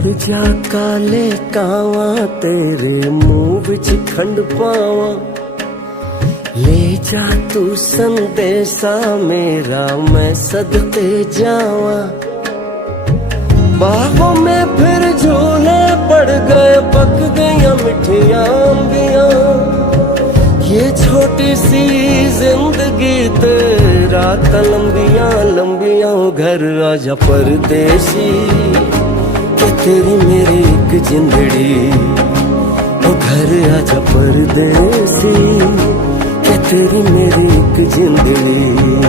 मुड़ जा काले कावा तेरे मुंह विच खंड पावा, ले जा तू संदेशा मेरा मैं सदके जावा। बाहों में फिर झूले पड़ गए, पक गया मिठियां अंबियां, ये छोटी सी जिंदगी तेरा लंबियां लंबियां। घर आजा परदेसी कि तेरी मेरी एक जिंदड़ी, ओ घर आजा परदेसी कि तेरी मेरी एक जिंदड़ी।